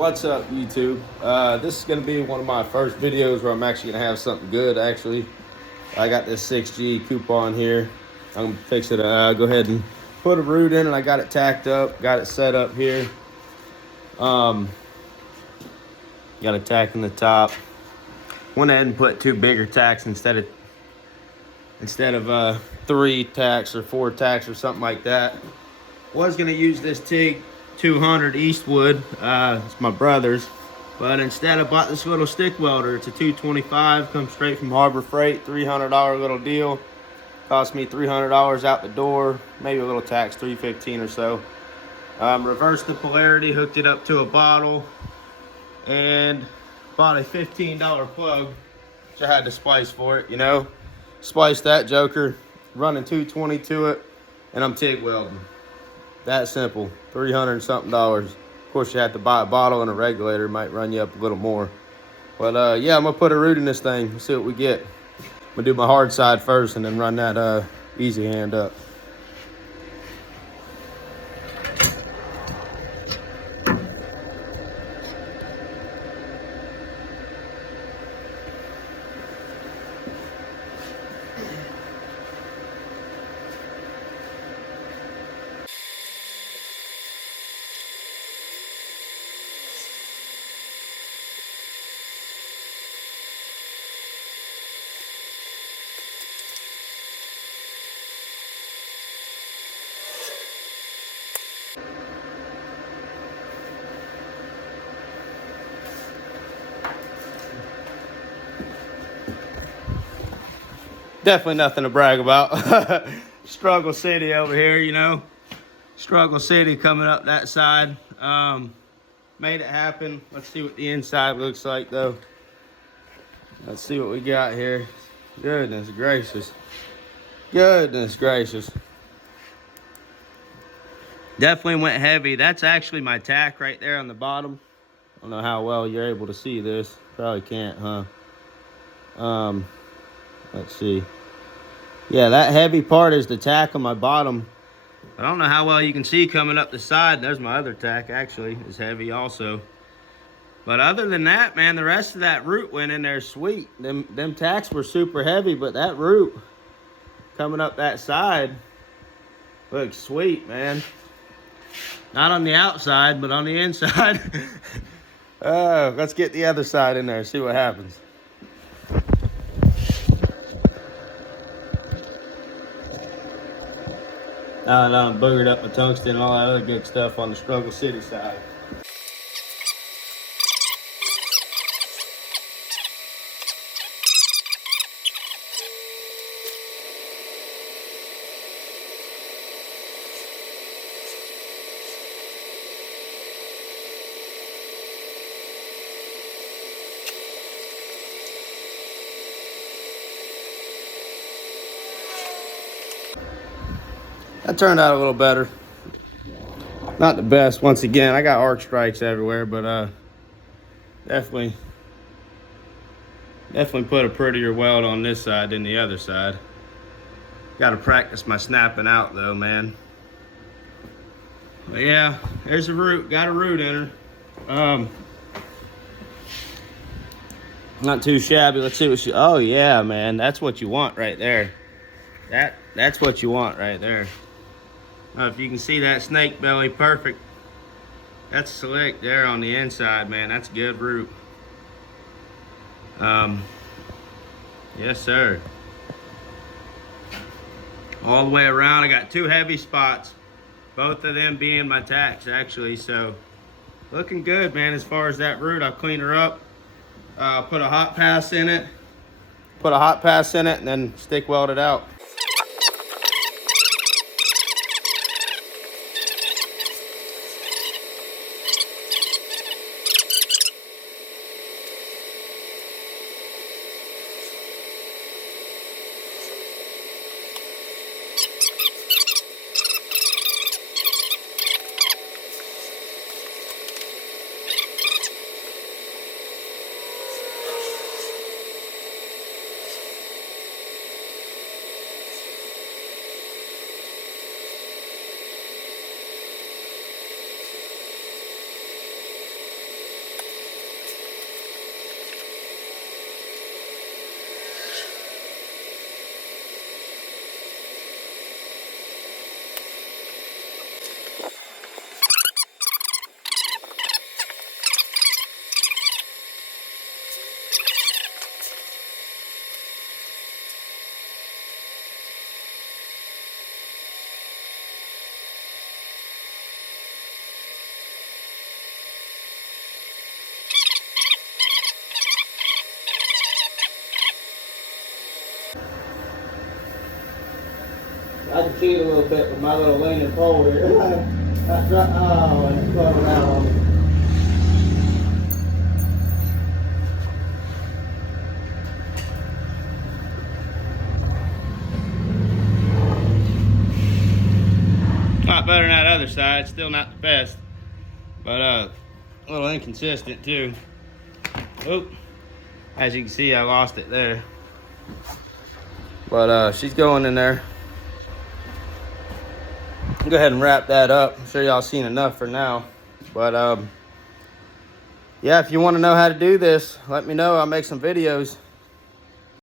What's up, YouTube? This is going to be one of my first videos where I'm actually going to have something good. Actually, I got this 6G coupon here. I'm going to fix it. Go ahead and put a root in it. I got it tacked up, got it set up here. Got a tack in the top. Went ahead and put two bigger tacks instead of 3 tacks or 4 tacks or something like that. Was going to use this TIG 200 Eastwood. It's my brother's, but instead I bought this little stick welder. It's a 225, comes straight from Harbor Freight, $300 little deal. Cost me $300 out the door, maybe a little tax, $315 or so. Reversed the polarity, hooked it up to a bottle, and bought a $15 plug, which I had to splice for it, you know. Spliced that joker, running 220 to it, and I'm TIG welding. That simple, $300 something. Of course, you have to buy a bottle and a regulator, might run you up a little more. But yeah, I'm gonna put a root in this thing, see what we get. I'm gonna do my hard side first and then run that easy hand up. Definitely nothing to brag about. Struggle City over here, you know. Struggle City coming up that side. Made it happen. Let's see what the inside looks like though. Let's see what we got here. Goodness gracious. Goodness gracious. Definitely went heavy. That's actually my tack right there on the bottom. I don't know how well you're able to see this. Probably can't, huh? Let's see. Yeah, that heavy part is the tack on my bottom. I don't know how well you can see coming up the side. There's my other tack, actually. It's heavy also. But other than that, man, the rest of that root went in there sweet. Them tacks were super heavy, but that root coming up that side looks sweet, man. Not on the outside, but on the inside. Let's get the other side in there, see what happens. Now that I'm boogered up my tungsten and all that other good stuff on the Struggle City side. That turned out a little better. Not the best, once again. I got arc strikes everywhere, but definitely put a prettier weld on this side than the other side. Got to practice my snapping out though, man. But yeah, there's a root. Got a root in her. Not too shabby. Let's see what she. Oh yeah, man, that's what you want right there. That's what you want right there. If you can see that snake belly, perfect. That's slick there on the inside, man. That's good root. Yes, sir. All the way around, I got 2 heavy spots. Both of them being my tacks, actually. So, looking good, man, as far as that root. I'll clean her up. Put a hot pass in it. And then stick weld it out. I can cheat a little bit with my little leaning pole here. Oh, and it's floating out on me. Lot better than that other side. Still not the best, but a little inconsistent too. Oop. As you can see, I lost it there. But she's going in there. I'll go ahead and wrap that up. I'm sure y'all seen enough for now. But yeah, if you want to know how to do this, let me know. I'll make some videos.